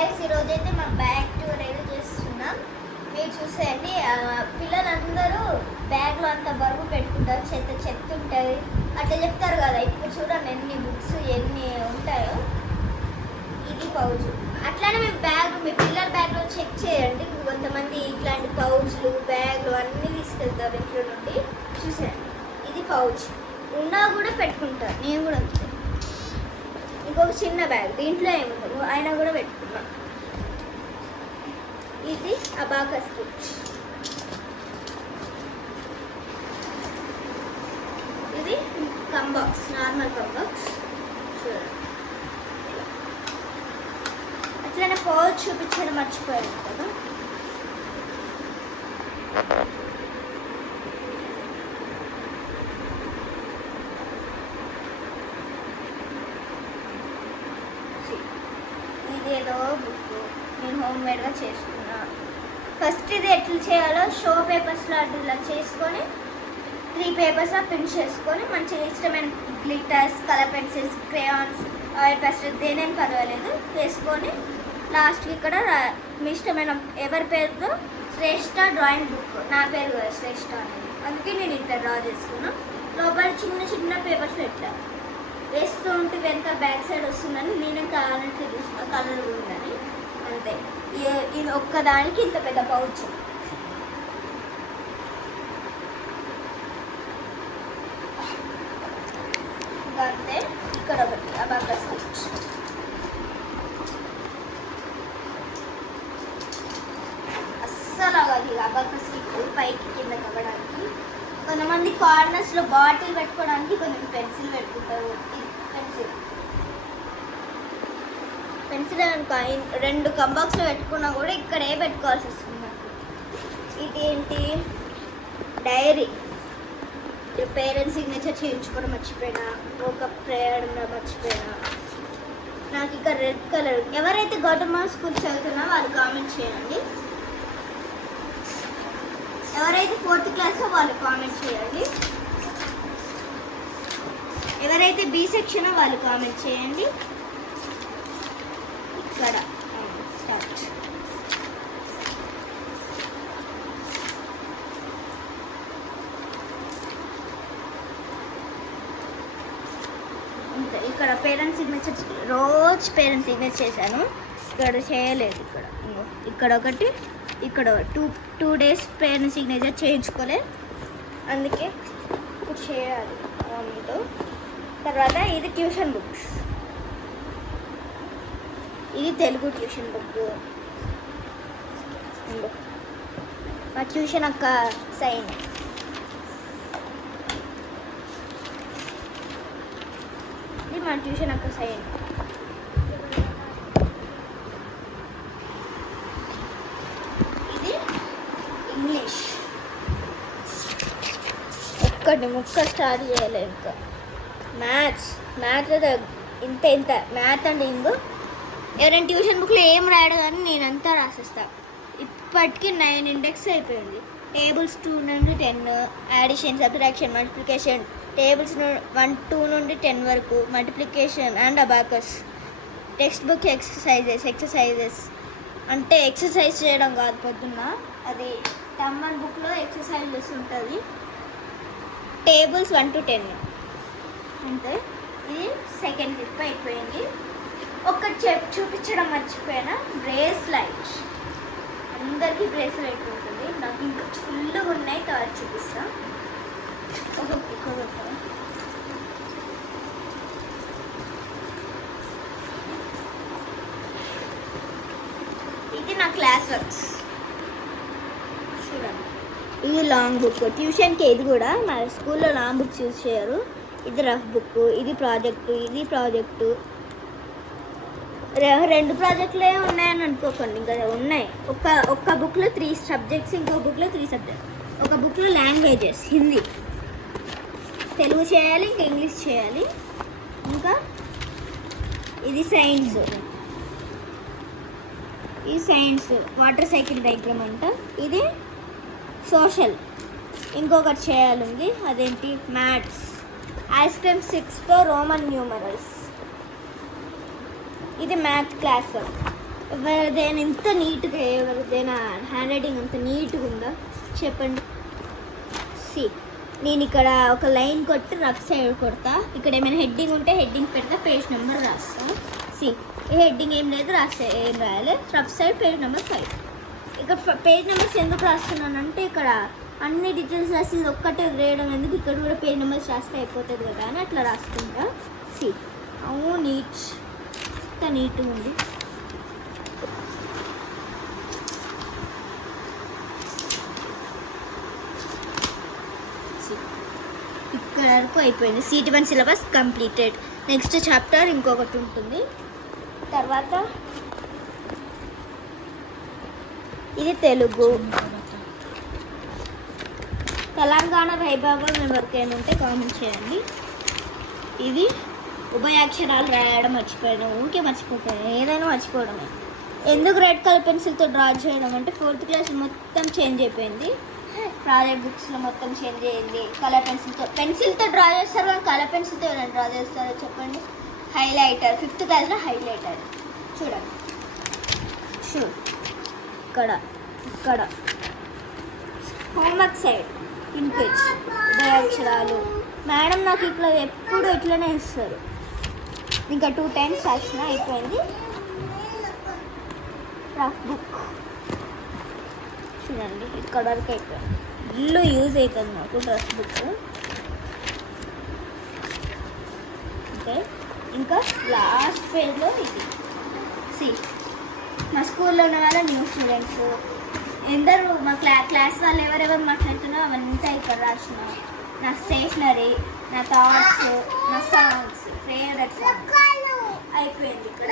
Guys ఈరోజైతే మా bag tour అయితే చేస్తున్నాం. మీరు చూసేయండి, పిల్లలందరూ బ్యాగ్లో అంత బరువు పెట్టుకుంటారు, చెత్త ఉంటుంది అట్లా చెప్తారు కదా. ఇప్పుడు చూడండి ఎన్ని బుక్స్ ఎన్ని ఉంటాయో. ఇది పౌచ్. అట్లానే మీ పిల్లల బ్యాగ్లో చెక్ చేయండి. కొంతమంది ఇట్లాంటి పౌచ్లు బ్యాగ్లు అన్నీ తీసుకెళ్తారు ఇంట్లో నుండి. చూసేయండి, ఇది పౌచ్. ఉన్నా కూడా పెట్టుకుంటారు, నేను కూడా అంతే. ఇంకొక చిన్న బ్యాగ్, దీంట్లో ఏముండదు, అయినా కూడా పెట్టుకున్నా. ఇది అబాకస్ కిట్. ఇది కంబాక్స్, నార్మల్ కంబాక్స్. చూడండి, అట్లనే పౌచ్ చూపించడం మర్చిపోయాను కదా. ఇదేదో బుక్ నేను హోమ్మేడ్గా చేసుకున్నా. ఫస్ట్ ఇది ఎట్లా చేయాలో షో పేపర్స్లో అట్లా చేసుకొని 3 పేపర్స్లో ప్రింట్ చేసుకొని మంచిగా ఇష్టమైన glitters, colour pencils, crayons, oil pastel దేనేం పర్వాలేదు వేసుకొని లాస్ట్కి ఇక్కడ మీ ఇష్టమైన ఎవరి పేరుతో శ్రేష్ఠ డ్రాయింగ్ బుక్, నా పేరు కదా శ్రేష్ఠ అనేది, అందుకే నేను ఇట్లా డ్రా చేసుకున్నా. లోపల చిన్న చిన్న పేపర్స్ పెట్టా. వేస్తూ ఉంటే వెనక బ్యాక్ సైడ్ వస్తుందని నేనే కావాలంటే చూసిన కలర్ ఉందని అంతే. ఇది ఒక్కదానికి ఇంత పెద్ద పౌచ్. ఇంకా అంతే. ఇక్కడ ఒకటి అబాకస్ కిట్. అస్సలు అది అబాకస్ కిట్ పైకి కింద కవ్వడానికి. కొంతమంది కార్నర్స్లో బాటిల్ పెట్టుకోవడానికి కొంచెం పెన్సిల్ పెట్టుకుంటారు. పెన్సిల్ అనుకో 2 కంబాక్స్లో పెట్టుకున్నా కూడా ఇక్కడే పెట్టుకోవాల్సి వస్తుంది. ఇదేంటి, డైరీ. పేరెంట్స్ సిగ్నేచర్ చేయించుకోవడం మర్చిపోయినా, ఒక ప్రేయర్ మర్చిపోయినా. నాకు ఇక్కడ రెడ్ కలర్. ఎవరైతే గౌతమ స్కూల్ చదువుతున్నా వాళ్ళు కామెంట్ చేయండి. ఎవరైతే 4th క్లాస్ వాళ్ళు కామెంట్ చేయండి. ఎవరైతే బి సెక్షన్ వాళ్ళు కామెంట్ చేయండి. ఇక్కడ స్టార్ట్. అంతే. ఇక్కడ పేరెంట్స్ సిగ్నేచర్ రోజు పేరెంట్స్ సిగ్నేచర్ చేశాను, ఇక్కడ చేయలేదు. ఇక్కడ ఒకటి, ఇక్కడ 2 days పేరెంట్స్ సిగ్నేచర్ చేయించుకోలే, అందుకే ఇప్పుడు చేయాలి మమ్మీతో. తర్వాత ఇది ట్యూషన్ బుక్స్. ఇది తెలుగు ట్యూషన్ బుక్. మా ట్యూషన్ అక్క సైన్. ఇది మా ట్యూషన్ అక్క సైన్. ఇది ఇంగ్లీష్. ఒక్కటి ముక్క స్టార్ట్ చేయలేదు ఇంకా. మ్యాథ్స్ ఇంత మ్యాథ్ అండ్ ఇంగు. ఎవరైనా ట్యూషన్ బుక్లో ఏం రాయడు కానీ నేనంతా రాసేస్తాను. ఇప్పటికీ 9 ఇండెక్స్ అయిపోయింది. టేబుల్స్ 2 నుండి 10, యాడిషన్, సబ్ట్రాక్షన్, మల్టిప్లికేషన్, టేబుల్స్ 1-2 నుండి 10 వరకు, multiplication and abacus. Text book exercises అంటే ఎక్సర్సైజ్ చేయడం కాదు, పొద్దున్న అది టమ్మన్ బుక్లో ఎక్సర్సైజెస్ ఉంటుంది. టేబుల్స్ 1 to 10 అంతే. ఇది సెకండ్ ట్రిప్ అయిపోయింది. ఒకటి చూపించడం మర్చిపోయినా, బ్రేస్లైట్. అందరికీ బ్రేస్లైట్ ఉంటుంది, నాకు ఇంకా ఫుల్గా ఉన్నాయి. తర్వాత చూపిస్తా. ఇది నా క్లాస్ వర్క్స్ చూడండి. ఇది లాంగ్ బుక్. ట్యూషన్కి ఇది కూడా మా స్కూల్లో లాంగ్ బుక్స్ యూజ్ చేయరు. ఇది రఫ్ బుక్, ఇది ప్రాజెక్టు, ఇది ప్రాజెక్టు. 2 ప్రాజెక్టులే ఉన్నాయని అనుకోకండి, ఇంకా ఉన్నాయి. ఒక్క బుక్లో 3 సబ్జెక్ట్స్, ఇంకో బుక్లో 3 సబ్జెక్ట్స్. ఒక బుక్లో లాంగ్వేజెస్, హిందీ, తెలుగు చేయాలి, ఇంకా ఇంగ్లీష్ చేయాలి. ఇంకా ఇది సైన్స్. ఈ సైన్స్ వాటర్ సైకిల్ డయాగ్రామ్ అంట. ఇది సోషల్. ఇంకొకటి చేయాలి ఉంది, అదేంటి, మ్యాథ్స్. ఐస్ క్రీమ్ 6తో రోమన్ న్యూమరల్స్. ఇది మ్యాథ్ క్లాస్. ఎవరిదైనా ఇంత నీట్గా ఎవరిదైనా హ్యాండ్ రైటింగ్ అంత నీట్గా ఉందా చెప్పండి. సి నేను ఇక్కడ ఒక లైన్ కొట్టి రఫ్ సైడ్ కొడతా. ఇక్కడ ఏమైనా హెడ్డింగ్ ఉంటే హెడ్డింగ్ పెడతా, పేజ్ నెంబర్ రాస్తా. సి ఈ హెడ్డింగ్ ఏం లేదు, రాస్తే ఏం రాయాలి. Rough side page number 5. ఇక్కడ పేజ్ నెంబర్స్ ఎందుకు రాస్తున్నానంటే ఇక్కడ అన్ని డీటెయిల్స్ రాసి ఇది ఒక్కటే వేయడం ఎందుకు, ఇక్కడ కూడా పేజ్ నెంబర్స్ రాస్తే అయిపోతుంది కదా అని అట్లా రాసుకుంటా. సి అవును నీట్గా ఉంది. ఇక్కడ వరకు అయిపోయింది. CT1 syllabus completed. Next chapter ఇంకొకటి ఉంటుంది. తర్వాత ఇది తెలుగు. తెలంగాణ వైభవం ఎవరికైనా ఉంటే కామెంట్ చేయండి. ఇది ఉభయాక్షరాలు రాయడం మర్చిపోయాను, ఊరికే మర్చిపోతాను, ఏదైనా మర్చిపోవడమే. ఎందుకు రెడ్ కలర్ పెన్సిల్తో డ్రా చేయడం అంటే 4th క్లాస్ మొత్తం చేంజ్ అయిపోయింది. ప్రాజెక్ట్ బుక్స్లో మొత్తం చేంజ్ అయ్యింది. కలర్ పెన్సిల్తో డ్రా చేస్తారు కానీ కలర్ పెన్సిల్తో ఎవరైనా డ్రా చేస్తారో చెప్పండి. హైలైటర్ 5th క్లాస్లో హైలైటర్ చూడండి. ఇక్కడ హోంవర్క్ సైడ్ ఇన్పేజ్ ఉదయాక్షరాలు. మేడం నాకు ఇట్లా ఎప్పుడు ఇట్లనే ఇస్తారు. ఇంకా 2 times రాసిన అయిపోయింది. రఫ్ బుక్ చూడండి ఇక్కడ వరకు అయిపోయింది. ఇల్లు యూజ్ అవుతుంది నాకు డ్రెస్ బుక్. ఓకే ఇంకా లాస్ట్ పేజ్లో ఇది. సి మా స్కూల్లో ఉన్న వాళ్ళ న్యూ స్టూడెంట్స్ ఎందరు మా క్లాస్ వాళ్ళు ఎవరెవరు మాట్లాడుతున్నారో అవంతా ఇక్కడ రాసిన. నా స్టేషనరీ, నా థాట్స్, నా సాంగ్స్, ఫేవరెట్ సాంగ్స్ అయిపోయింది ఇక్కడ.